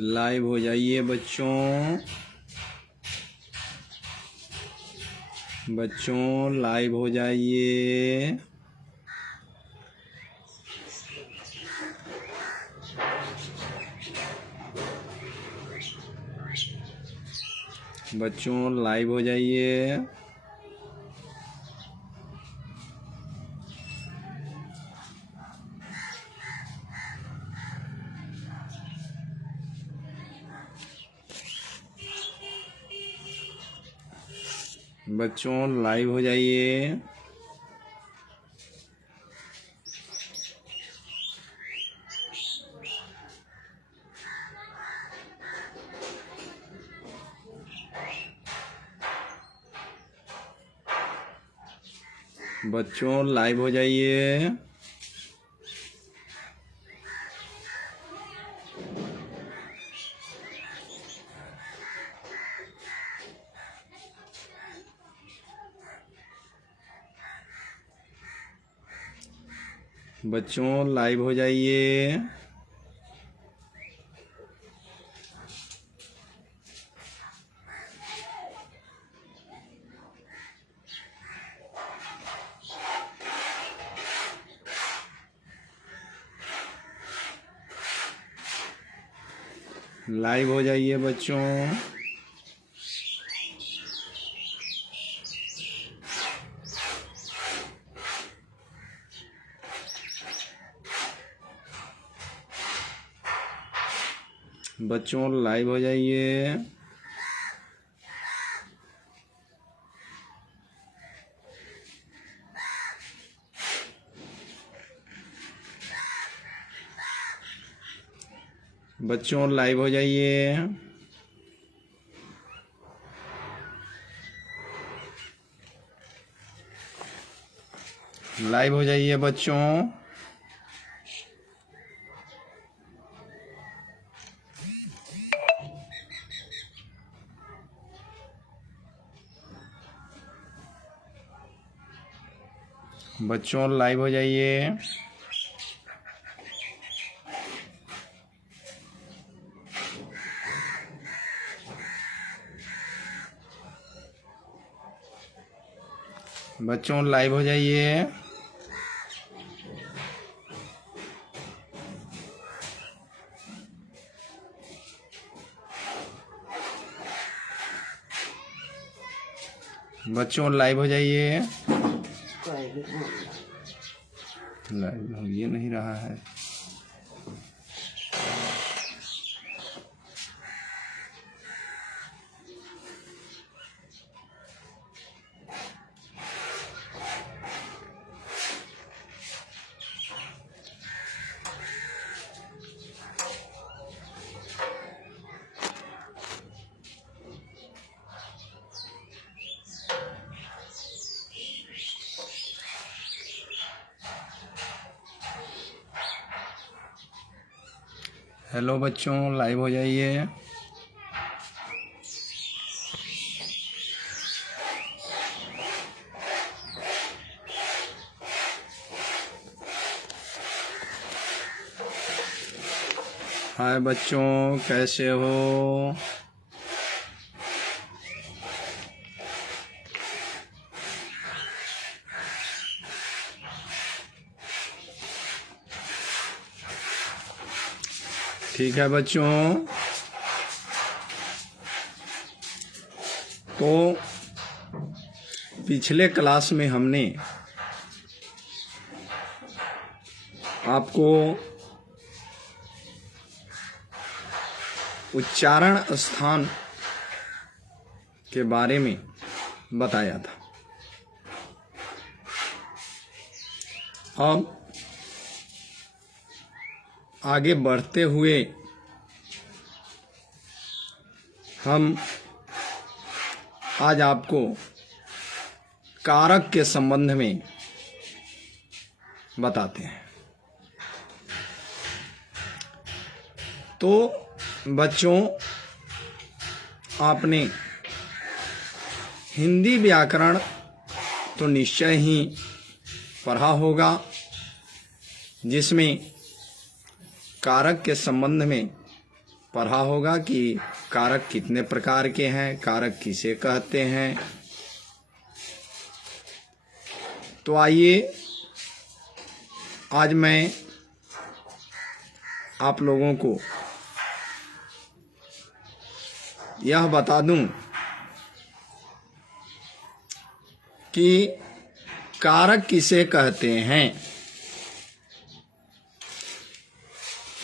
Live हो जाइए बच्चों। बच्चों लाइव हो जाइए। बच्चों लाइव हो जाइए। बच्चों लाइव हो जाइए। बच्चों लाइव हो जाइए। बच्चों लाइव हो जाइए। लाइव हो जाइए बच्चों। बच्चों लाइव हो जाइए। बच्चों लाइव हो जाइए। लाइव हो जाइए बच्चों। बच्चों लाइव हो जाइए। बच्चों लाइव हो जाइए। बच्चों लाइव हो जाइए। लाइव हो ये नहीं रहा है। हेलो बच्चों लाइव हो जाइए। हाय बच्चों कैसे हो। ठीक है बच्चों। तो पिछले क्लास में हमने आपको उच्चारण स्थान के बारे में बताया था। अब आगे बढ़ते हुए हम आज आपको कारक के संबंध में बताते हैं। तो बच्चों आपने हिंदी व्याकरण तो निश्चय ही पढ़ा होगा, जिसमें कारक के संबंध में पढ़ा होगा कि कारक कितने प्रकार के हैं, कारक किसे कहते हैं। तो आइए आज मैं आप लोगों को यह बता दूं कि कारक किसे कहते हैं।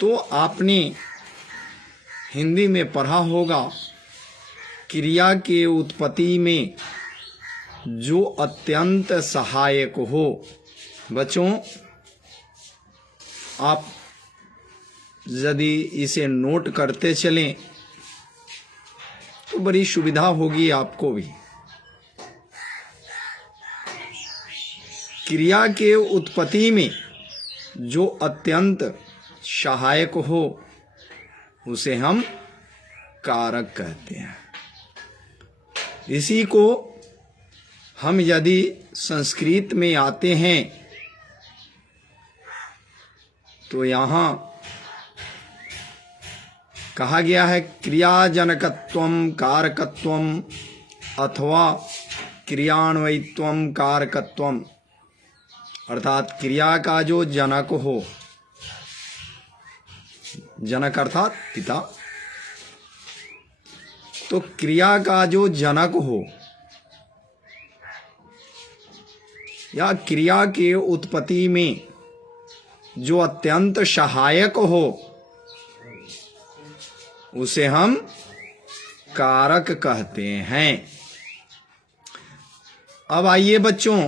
तो आपने हिंदी में पढ़ा होगा, क्रिया के उत्पत्ति में जो अत्यंत सहायक हो। बच्चों, आप यदि इसे नोट करते चलें तो बड़ी सुविधा होगी आपको भी। क्रिया के उत्पत्ति में जो अत्यंत सहायक हो उसे हम कारक कहते हैं। इसी को हम यदि संस्कृत में आते हैं तो यहाँ कहा गया है क्रियाजनकत्वम कारकत्वम अथवा क्रियान्वयित्वम कारकत्वम, अर्थात क्रिया का जो जनक हो, जनक अर्थात पिता, तो क्रिया का जो जनक हो या क्रिया के उत्पत्ति में जो अत्यंत सहायक हो उसे हम कारक कहते हैं। अब आइए बच्चों,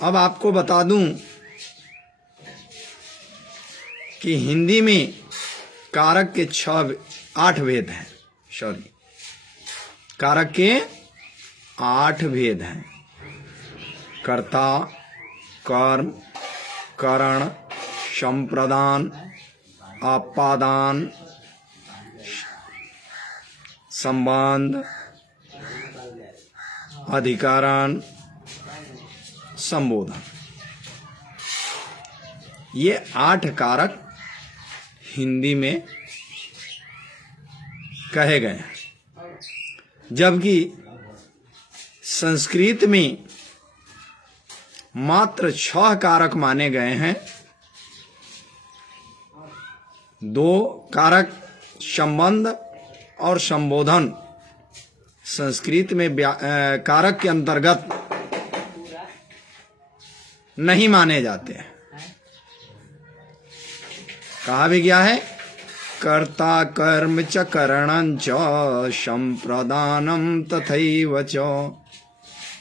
अब आपको बता दूं कि हिंदी में कारक के 8 भेद हैं। कारक के 8 भेद हैं। कर्ता, कर्म, करण, संप्रदान, आपादान, संबंध, अधिकरण, संबोधन। ये 8 कारक हिंदी में कहे गए हैं, जबकि संस्कृत में मात्र 6 कारक माने गए हैं। 2 कारक संबंध और संबोधन संस्कृत में कारक के अंतर्गत नहीं माने जाते हैं। कहा भी गया है कर्ता कर्म च करणं च संप्रदानम तथैव च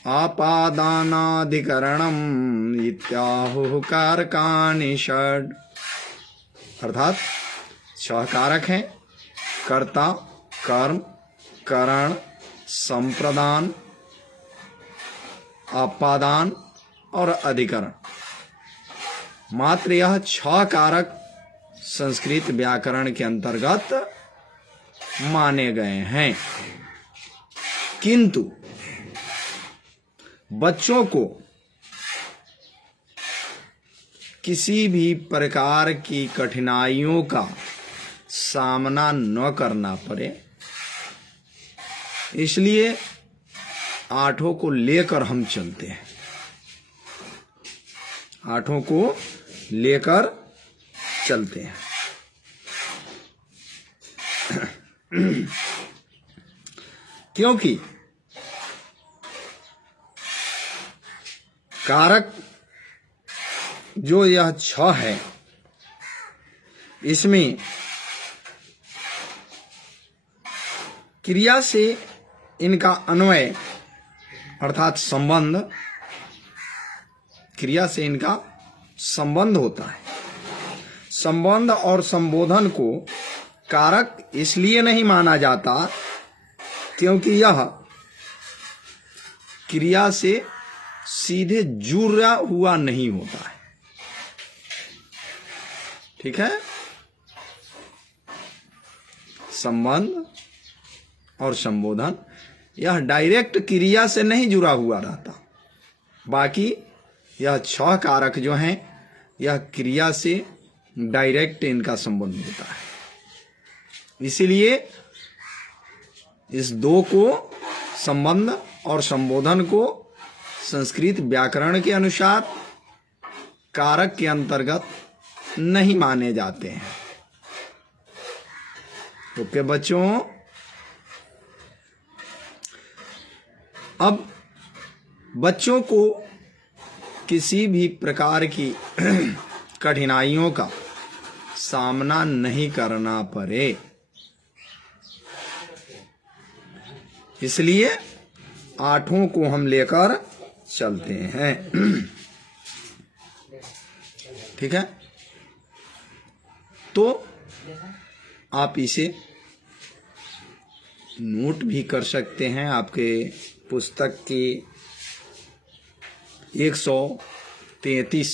आपादानाधिकरणम इत्याहुः कारकानि षड्। अर्थात 6 कारक हैं: कर्ता, कर्म, करण, संप्रदान, आपादान और अधिकरण। मात्र यह 6 कारक संस्कृत व्याकरण के अंतर्गत माने गए हैं। किंतु बच्चों को किसी भी प्रकार की कठिनाइयों का सामना न करना पड़े, इसलिए 8 को लेकर हम चलते हैं। 8 को लेकर चलते हैं। क्योंकि कारक जो यह 6 है, इसमें क्रिया से इनका अन्वय अर्थात संबंध, क्रिया से इनका संबंध होता है। संबंध और संबोधन को कारक इसलिए नहीं माना जाता क्योंकि यह क्रिया से सीधे जुड़ा हुआ नहीं होता है। ठीक है, संबंध और संबोधन यह डायरेक्ट क्रिया से नहीं जुड़ा हुआ रहता। बाकी यह 6 कारक जो हैं यह क्रिया से डायरेक्ट इनका संबंध होता है। इसीलिए इस दो को, संबंध और संबोधन को, संस्कृत व्याकरण के अनुसार कारक के अंतर्गत नहीं माने जाते हैं। ओके बच्चों, अब बच्चों को किसी भी प्रकार की कठिनाइयों का सामना नहीं करना पड़े, इसलिए आठों को हम लेकर चलते हैं। ठीक है, तो आप इसे नोट भी कर सकते हैं। आपके पुस्तक की 133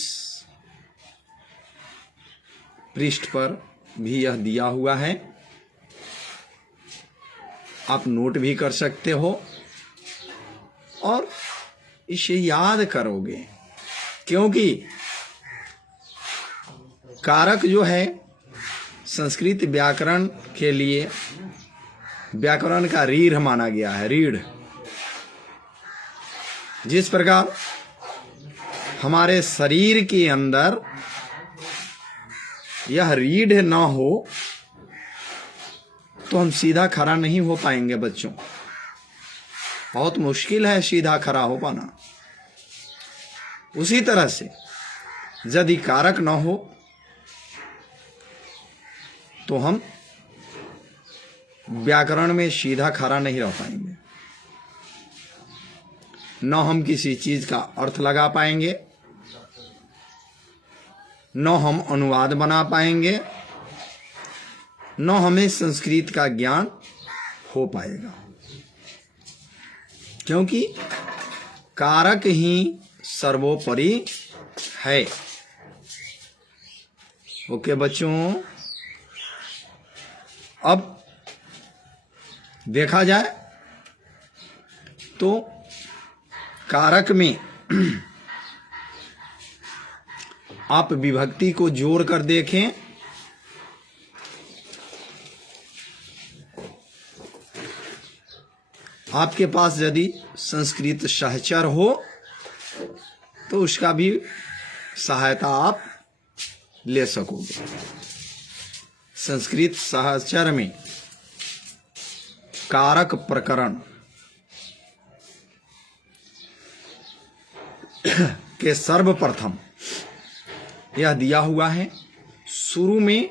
पृष्ठ पर भी यह दिया हुआ है, आप नोट भी कर सकते हो और इसे याद करोगे, क्योंकि कारक जो है संस्कृत व्याकरण के लिए व्याकरण का रीढ़ माना गया है। रीढ़, जिस प्रकार हमारे शरीर के अंदर यह रीढ़ न हो तो हम सीधा खड़ा नहीं हो पाएंगे बच्चों, बहुत मुश्किल है सीधा खड़ा हो पाना। उसी तरह से यदि कारक न हो तो हम व्याकरण में सीधा खड़ा नहीं रह पाएंगे, न हम किसी चीज का अर्थ लगा पाएंगे, न हम अनुवाद बना पाएंगे, न हमें संस्कृत का ज्ञान हो पाएगा, क्योंकि कारक ही सर्वोपरि है। ओके बच्चों, अब देखा जाए तो कारक में आप विभक्ति को जोड़ कर देखें, आपके पास यदि संस्कृत सहचर हो तो उसका भी सहायता आप ले सकोगे। संस्कृत सहचर में कारक प्रकरण के सर्वप्रथम यह दिया हुआ है, शुरू में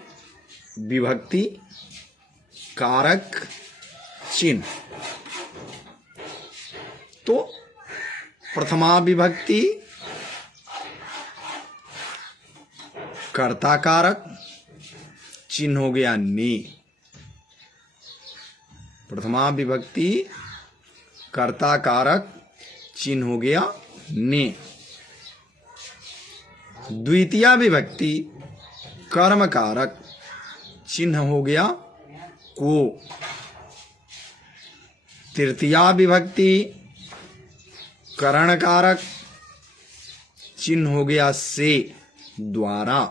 विभक्ति, कारक, चिन्ह। तो प्रथमा विभक्ति कर्ता कारक, चिन्ह हो गया ने। प्रथमा विभक्ति कर्ता कारक, चिन्ह हो गया ने। द्वितीया विभक्ति कर्म कारक, चिन्ह हो गया को। तृतीया विभक्ति करण कारक, चिन्ह हो गया से, द्वारा।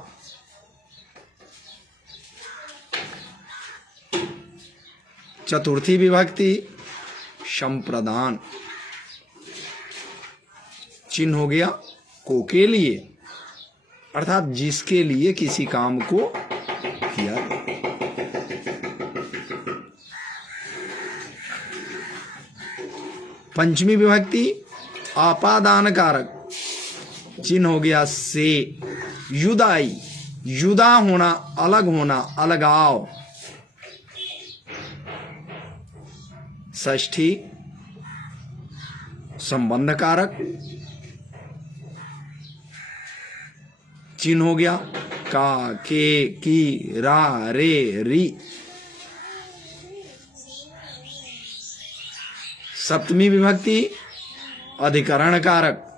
चतुर्थी विभक्ति संप्रदान, चिन्ह हो गया को के लिए, अर्थात जिसके लिए किसी काम को किया गया। पंचमी विभक्ति आपादान कारक, चिन्ह हो गया से, युदाई, युदा होना, अलग होना, अलगाव। षष्ठी संबंध कारक, चिन्ह हो गया का, के, की, रा, रे, री। सप्तमी विभक्ति अधिकरण कारक,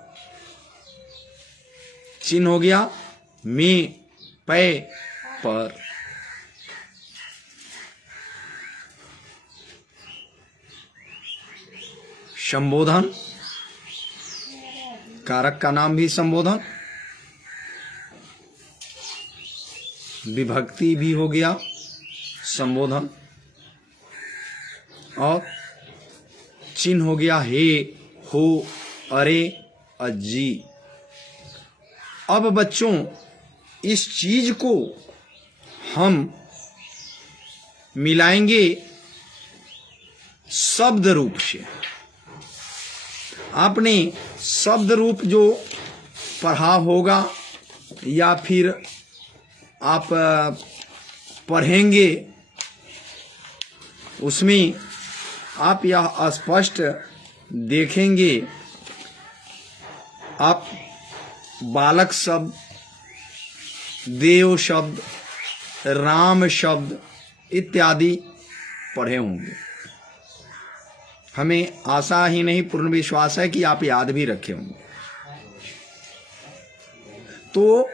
चिन्ह हो गया में, पे, पर। संबोधन कारक का नाम भी संबोधन। विभक्ति भी हो गया संबोधन, और चिन्ह हो गया हे, हो, अरे, अजी। अब बच्चों इस चीज को हम मिलाएंगे शब्द रूप से। आपने शब्द रूप जो पढ़ा होगा या फिर आप पढ़ेंगे, उसमें आप यह स्पष्ट देखेंगे। आप बालक शब्द, देव शब्द, राम शब्द इत्यादि पढ़े होंगे। हमें आशा ही नहीं, पूर्ण विश्वास है कि आप याद भी रखे होंगे। तो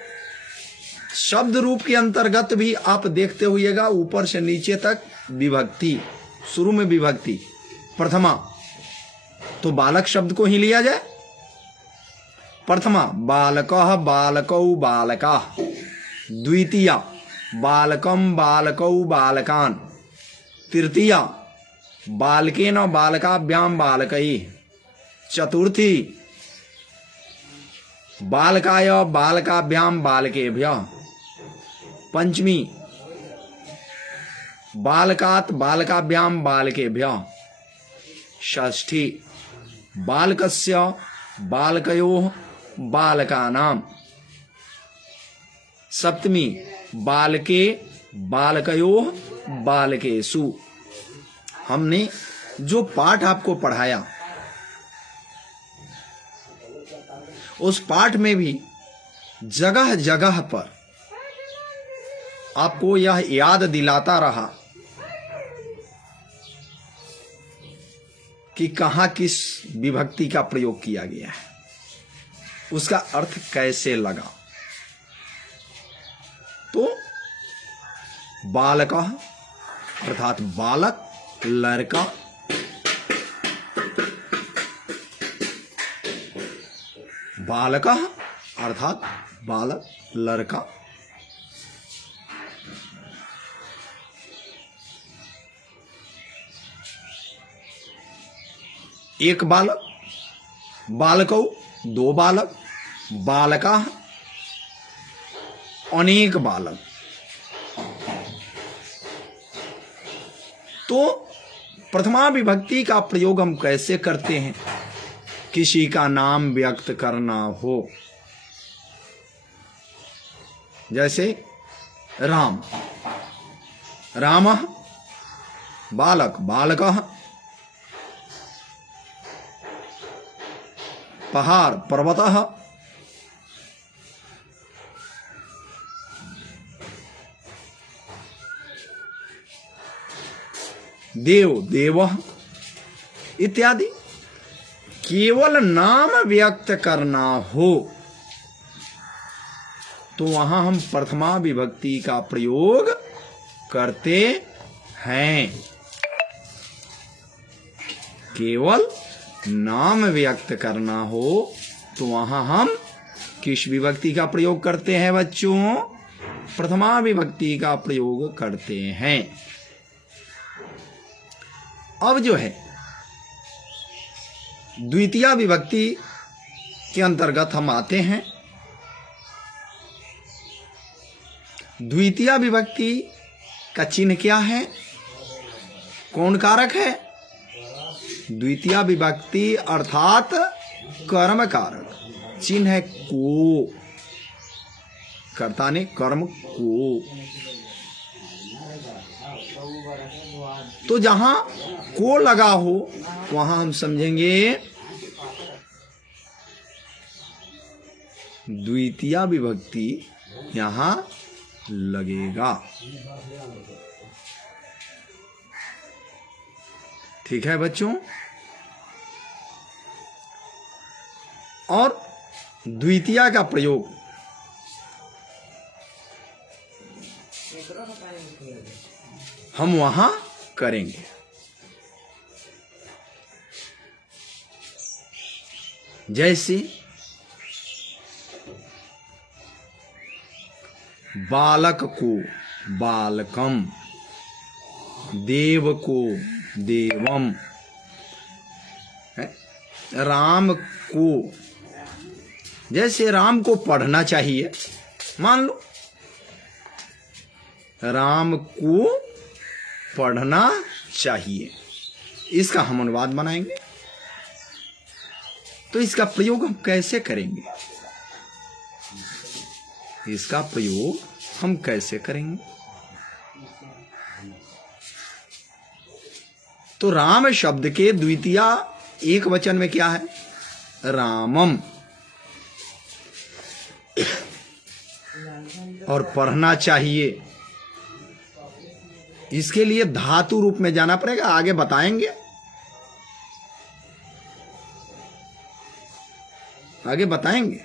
शब्द रूप के अंतर्गत भी आप देखते हुएगा ऊपर से नीचे तक विभक्ति, शुरू में विभक्ति प्रथमा, तो बालक शब्द को ही लिया जाए। प्रथमा बालकः बालकौ बालकाः, द्वितीया बालकं बालकौ बालकान्, तृतीया बालकेन बालकाभ्यां बालकैः, चतुर्थी बालकाय बालकाभ्यां बालकेभ्यः, पंचमी बालकात् बालकाभ्यां बालकेभ्यः, षष्ठी बालकस्य बालकयोः बालकानां, सप्तमी बालके बालकयोः बालकेषु। हमने जो पाठ आपको पढ़ाया उस पाठ में भी जगह जगह पर आपको यह याद दिलाता रहा कि कहाँ किस विभक्ति का प्रयोग किया गया है, उसका अर्थ कैसे लगा। तो बालकः अर्थात बालक, लड़का, बालकः अर्थात बालक, लड़का, एक बालक, बालकौ दो बालक, बालकाः अनेक बालक। तो प्रथमा विभक्ति का प्रयोग हम कैसे करते हैं? किसी का नाम व्यक्त करना हो, जैसे राम, रामः बालक, बालकः, पहाड़, पर्वतः, देव, देवः इत्यादि। केवल नाम व्यक्त करना हो तो वहां हम प्रथमा विभक्ति का प्रयोग करते हैं। केवल नाम व्यक्त करना हो तो वहां हम किस विभक्ति का प्रयोग करते हैं बच्चों? प्रथमा विभक्ति का प्रयोग करते हैं। अब जो है द्वितीया विभक्ति के अंतर्गत हम आते हैं। द्वितीया विभक्ति का चिन्ह क्या है? कौन कारक है? द्वितीया विभक्ति अर्थात कर्म कारक। चिन्ह है को, कर्ता ने कर्म को। तो जहां को लगा हो वहां हम समझेंगे द्वितीया विभक्ति यहां लगेगा। ठीक है बच्चों? और द्वितीया का प्रयोग हम वहां करेंगे। जैसे बालक को बालकम, देव को देवम है। राम को, जैसे राम को पढ़ना चाहिए, मान लो राम को पढ़ना चाहिए, इसका हम अनुवाद बनाएंगे। तो इसका प्रयोग हम कैसे करेंगे? इसका प्रयोग हम कैसे करेंगे? तो राम शब्द के द्वितीय एक वचन में क्या है? रामम। और पढ़ना चाहिए, इसके लिए धातु रूप में जाना पड़ेगा, आगे बताएंगे। आगे बताएंगे,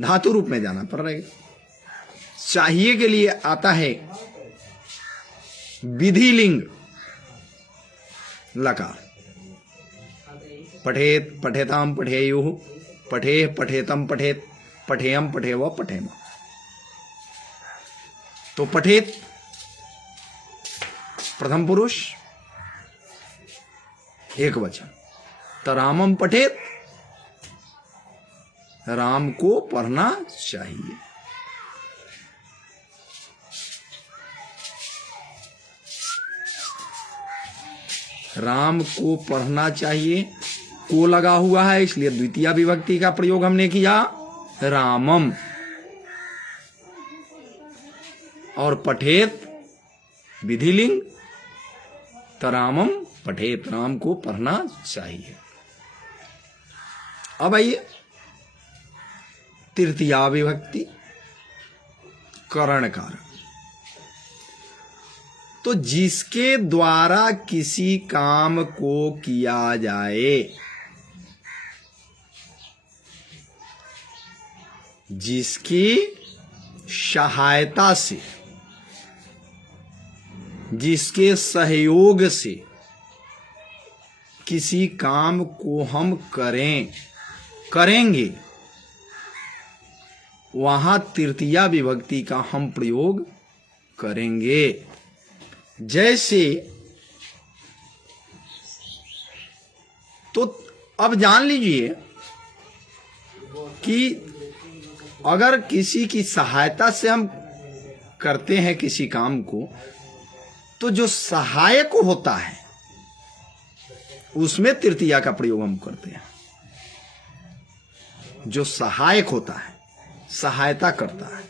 धातु रूप में जाना पड़ेगा। चाहिए के लिए आता है विधिलिंग लकार। पठेत पठेताम पठेयुः, पठेः पठेतम पठेत, पठेयम पठेव पठेम। तो पठेत प्रथम पुरुष एक वचन, तो रामम पठेत, राम को पढ़ना चाहिए। राम को पढ़ना चाहिए, को लगा हुआ है, इसलिए द्वितीय विभक्ति का प्रयोग हमने किया रामम। और पठेत विधिलिंग, तो रामम पठेत, राम को पढ़ना चाहिए। अब आइए तृतीया विभक्ति करण कारक। तो जिसके द्वारा किसी काम को किया जाए, जिसकी सहायता से, जिसके सहयोग से किसी काम को हम करेंगे, वहां तृतीय विभक्ति का हम प्रयोग करेंगे। जैसे, तो अब जान लीजिए कि अगर किसी की सहायता से हम करते हैं किसी काम को, तो जो सहायक होता है उसमें तृतीया का प्रयोग हम करते हैं। जो सहायक होता है, सहायता करता है।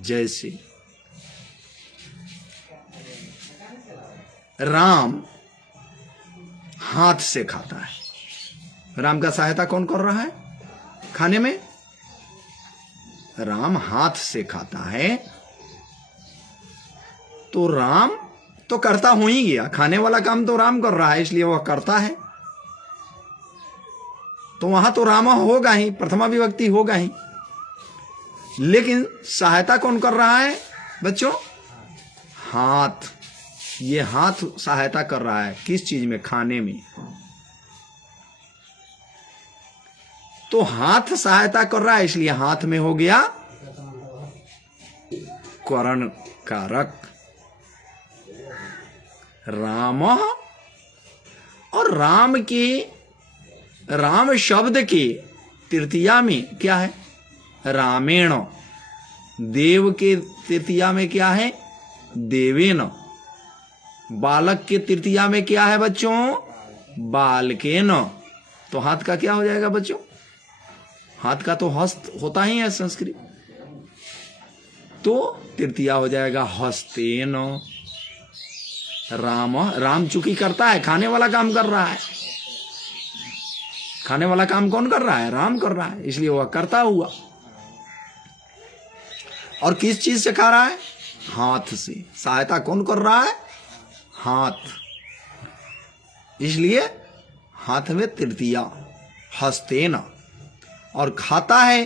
जैसे राम हाथ से खाता है, राम का सहायता कौन कर रहा है खाने में? राम हाथ से खाता है, तो राम तो करता हो ही गया, खाने वाला काम तो राम कर रहा है, इसलिए वह करता है। तो वहां तो राम होगा ही, प्रथमा विभक्ति होगा ही। लेकिन सहायता कौन कर रहा है बच्चों? हाथ। ये हाथ सहायता कर रहा है किस चीज में? खाने में। तो हाथ सहायता कर रहा है, इसलिए हाथ में हो गया करण कारक राम। और राम शब्द के तृतीया में क्या है? रामेण। देव के तृतीया में क्या है? देवेन। बालक के तृतीया में क्या है बच्चों? बालकेन। तो हाथ का क्या हो जाएगा बच्चों? हाथ का तो हस्त होता ही है संस्कृत, तो तृतीया हो जाएगा हस्तेन। राम चूंकि करता है, खाने वाला काम कर रहा है। खाने वाला काम कौन कर रहा है? राम कर रहा है, इसलिए वह करता हुआ। और किस चीज से खा रहा है? हाथ से। सहायता कौन कर रहा है? हाथ। इसलिए हाथ में तृतीया हस्तेन। और खाता है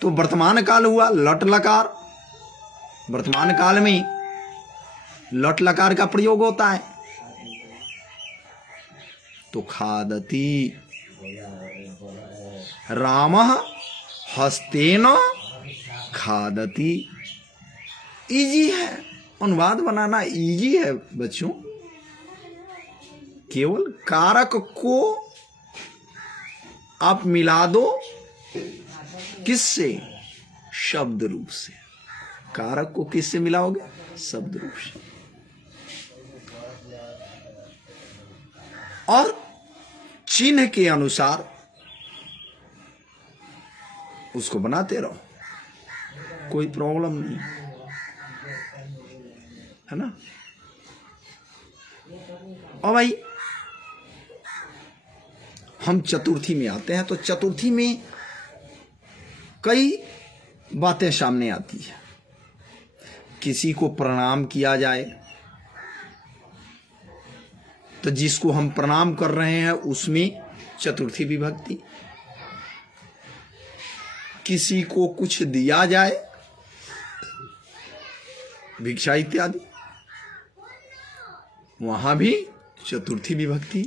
तो वर्तमान काल हुआ लट लकार। वर्तमान काल में लट लकार का प्रयोग होता है। तो खादती। रामः हस्तेन खादति। इजी है, अनुवाद बनाना इजी है बच्चों। केवल कारक को आप मिला दो, किससे? शब्द रूप से। कारक को किससे मिलाओगे? शब्द रूप से। और चिन्ह के अनुसार उसको बनाते रहो, कोई प्रॉब्लम नहीं है ना। और भाई हम चतुर्थी में आते हैं, तो चतुर्थी में कई बातें सामने आती है। किसी को प्रणाम किया जाए, तो जिसको हम प्रणाम कर रहे हैं उसमें चतुर्थी विभक्ति। किसी को कुछ दिया जाए, भिक्षा इत्यादि, वहां भी चतुर्थी विभक्ति।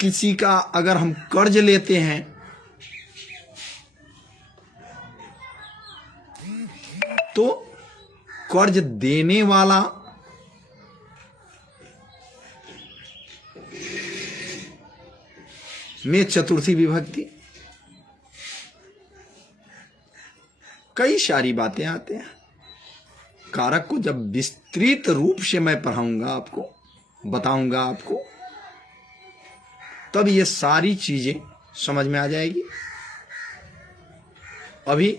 किसी का अगर हम कर्ज लेते हैं, तो कर्ज देने वाला में चतुर्थी विभक्ति। कई सारी बातें आते हैं। कारक को जब विस्तृत रूप से मैं पढ़ाऊंगा आपको, बताऊंगा आपको, तब ये सारी चीजें समझ में आ जाएगी। अभी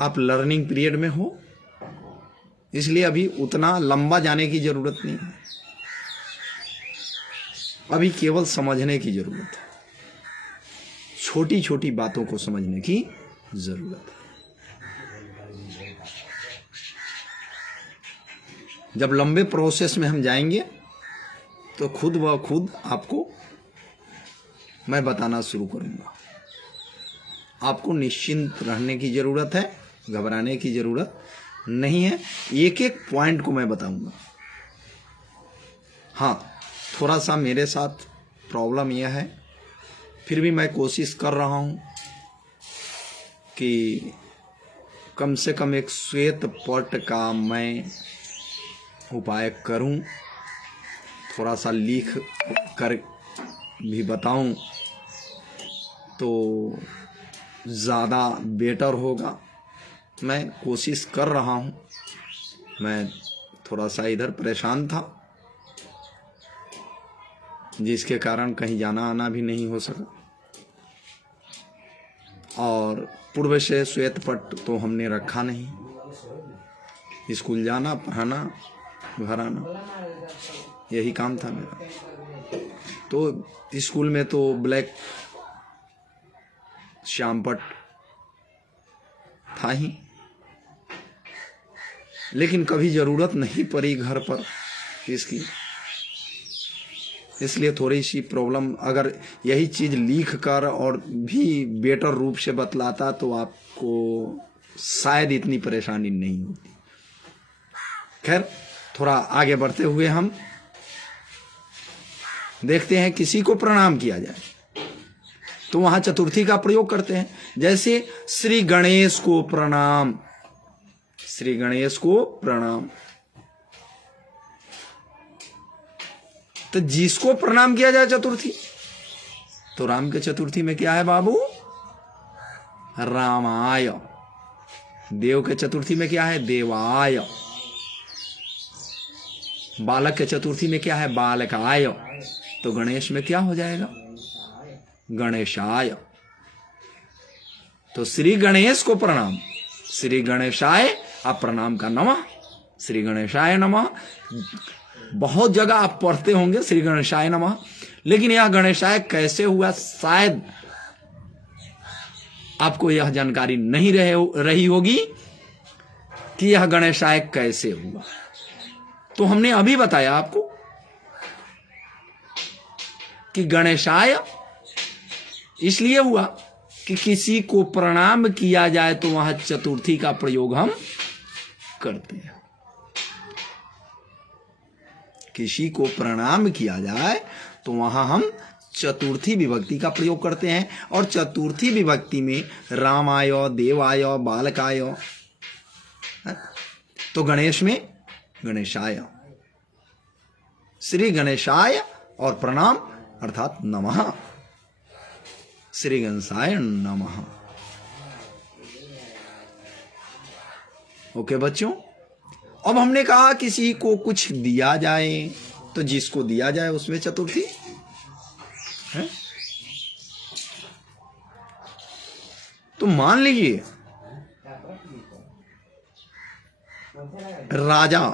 आप लर्निंग पीरियड में हो, इसलिए अभी उतना लंबा जाने की जरूरत नहीं है। अभी केवल समझने की जरूरत है, छोटी छोटी बातों को समझने की जरूरत है। जब लंबे प्रोसेस में हम जाएंगे, तो खुद ब खुद आपको मैं बताना शुरू करूंगा। आपको निश्चिंत रहने की जरूरत है, घबराने की जरूरत नहीं है। एक एक पॉइंट को मैं बताऊंगा। हाँ, थोड़ा सा मेरे साथ प्रॉब्लम यह है, फिर भी मैं कोशिश कर रहा हूं कि कम से कम एक श्वेत पट का मैं उपाय करूं, थोड़ा सा लिख कर भी बताऊं तो ज़्यादा बेटर होगा। मैं कोशिश कर रहा हूं। मैं थोड़ा सा इधर परेशान था, जिसके कारण कहीं जाना आना भी नहीं हो सका। और पूर्व से श्वेत पट तो हमने रखा नहीं। स्कूल जाना, पढ़ाना, घर आना, यही काम था मेरा। तो स्कूल में तो ब्लैक श्याम पट था ही, लेकिन कभी जरूरत नहीं पड़ी घर पर इसकी, इसलिए थोड़ी सी प्रॉब्लम। अगर यही चीज लिख कर और भी बेटर रूप से बतलाता तो आपको शायद इतनी परेशानी नहीं होती। खैर, थोड़ा आगे बढ़ते हुए हम देखते हैं, किसी को प्रणाम किया जाए तो वहां चतुर्थी का प्रयोग करते हैं। जैसे श्री गणेश को प्रणाम, श्री गणेश को प्रणाम। तो जिसको प्रणाम किया जाए चतुर्थी, तो राम के चतुर्थी में क्या है बाबू? रामाय। देव के चतुर्थी में क्या है? देवाय। बालक के चतुर्थी में क्या है? बालकाय। तो गणेश में क्या हो जाएगा? गणेशाय। तो श्री गणेश को प्रणाम, श्री गणेशाय। आप प्रणाम का नमः, श्री गणेशाय नमः। बहुत जगह आप पढ़ते होंगे श्री गणेशाय नमः, लेकिन यह गणेशाय कैसे हुआ शायद आपको यह जानकारी नहीं रही होगी कि यह गणेशाय कैसे हुआ। तो हमने अभी बताया आपको कि गणेशाय इसलिए हुआ कि किसी को प्रणाम किया जाए तो वहां चतुर्थी का प्रयोग हम करते हैं। किसी को प्रणाम किया जाए तो वहां हम चतुर्थी विभक्ति का प्रयोग करते हैं, और चतुर्थी विभक्ति में रामाय, देवाय, बालकाय, तो गणेश में गणेशाय, श्री गणेशाय, और प्रणाम अर्थात नमः, श्री गणेशाय नमः। ओके बच्चों, अब हमने कहा किसी को कुछ दिया जाए, तो जिसको दिया जाए उसमें चतुर्थी है। तो मान लीजिए राजा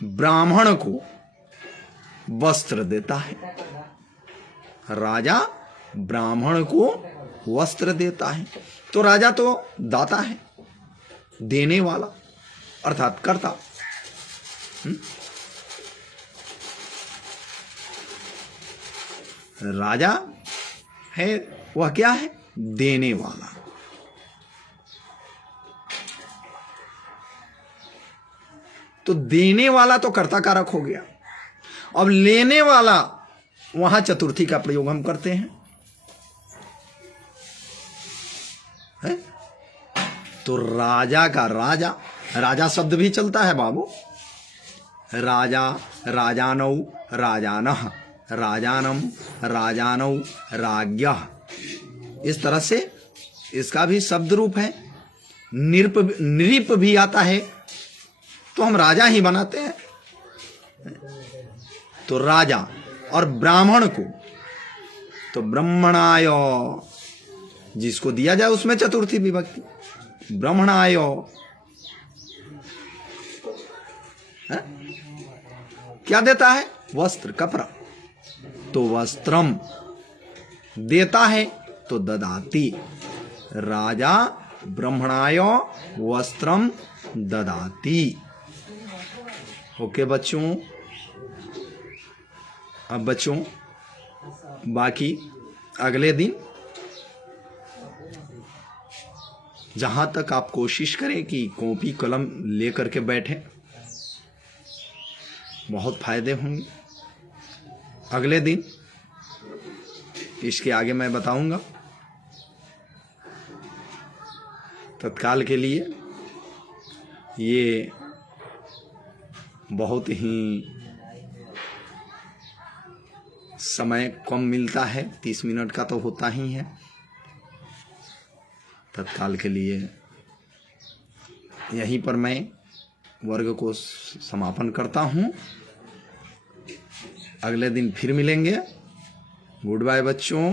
ब्राह्मण को वस्त्र देता है, राजा ब्राह्मण को वस्त्र देता है, तो राजा तो दाता है, देने वाला अर्थात कर्ता। राजा है वह क्या है? देने वाला। तो देने वाला तो कर्ता कारक हो गया। अब लेने वाला, वहां चतुर्थी का प्रयोग हम करते हैं, है? तो राजा का राजा, राजा शब्द भी चलता है बाबू, राजा, राजानौ, राजानः, राजानम, राजानौ, राज्ञः, इस तरह से इसका भी शब्द रूप है। नृप भी आता है, तो हम राजा ही बनाते हैं। तो राजा, और ब्राह्मण को तो ब्रह्मणाय, जिसको दिया जाए उसमें चतुर्थी विभक्ति, ब्रह्मणाय, क्या देता है? वस्त्र, कपड़ा, तो वस्त्रम देता है, तो ददाति, राजा ब्रह्मणाय वस्त्रम ददाति। ओके बच्चों, अब बच्चों बाकी अगले दिन, जहां तक आप कोशिश करें कि कॉपी कलम लेकर के बैठें, बहुत फायदे होंगे। अगले दिन इसके आगे मैं बताऊंगा। तत्काल के लिए ये बहुत ही समय कम मिलता है, 30 मिनट का तो होता ही है। तत्काल के लिए यहीं पर मैं वर्ग को समापन करता हूँ। अगले दिन फिर मिलेंगे। गुड बाय बच्चों।